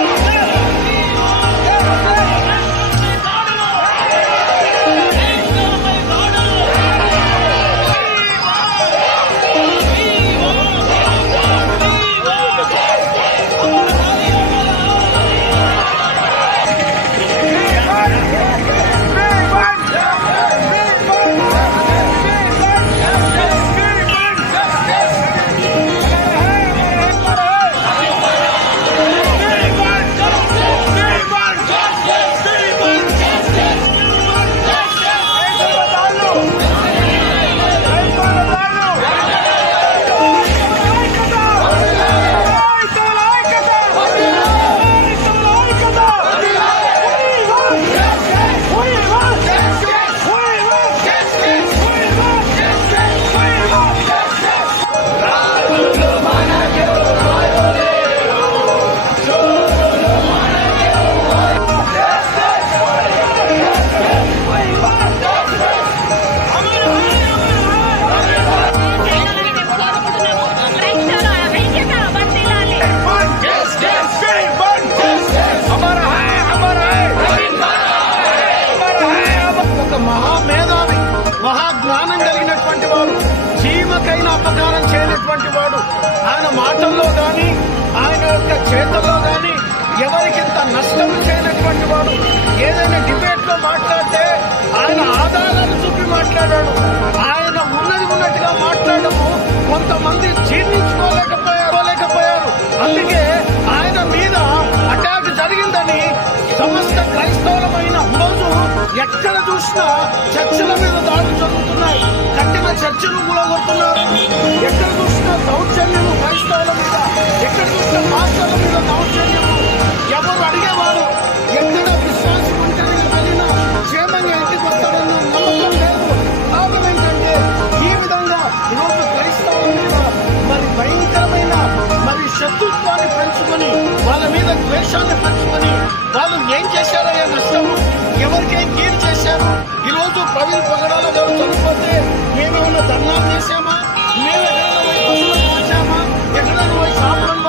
క్రైస్తవుల చేసినటువంటి వాడు చీమకైన అపకారం చేయనటువంటి వాడు ఆయన మాటల్లో కానీ ఆయన యొక్క చేతల్లో కానీ ఎవరికింత నష్టం చేయనటువంటి వాడు ఏదైనా డిబేట్లో మాట్లాడితే ఆయన ఆధారాలు చూపి మాట్లాడాడు. ఆయన ఉన్నది ఉన్నట్టుగా మాట్లాడము. కొంతమంది జీర్ణించుకోలేకపోయారు లేకపోయారు. అందుకే ఆయన మీద అటాక్ జరిగిందని సమస్త క్రైస్తవులమైన రోజు ఎక్కడ చూసినా చర్చల మీద చర్చలు కూడా కొడుతున్నారు ఎక్కడ చూసినా దౌర్జన్యము క్రైస్తవుల మీద ఎక్కడ చూసినా మాస్టర్ల మీద దౌర్జన్యము ఎవరు అడిగేవారు? ఎక్కడ విశ్వాసం ఉంటే వెళ్ళినా క్షేమంగా ఇంటికి వస్తాడన్న నమ్మకం లేదు. కారణం ఏంటంటే ఈ విధంగా ఈరోజు క్రైస్తవుల మీద మరి భయంకరమైన మరి శత్రుత్వాన్ని పెంచుకొని వాళ్ళ మీద ద్వేషాన్ని పెంచుకొని వాళ్ళు ఏం చేశారో ఏం నష్టము ఎవరికేం కీడు చేశారు? ఈరోజు ప్రజలు పగడాలు గారు చనిపోతే మేమేమైనా ధర్నా చేశామా మేము ఎక్కడైనా పోయి బస్సులో వచ్చామా ఎక్కడైనా పోయి షాపులను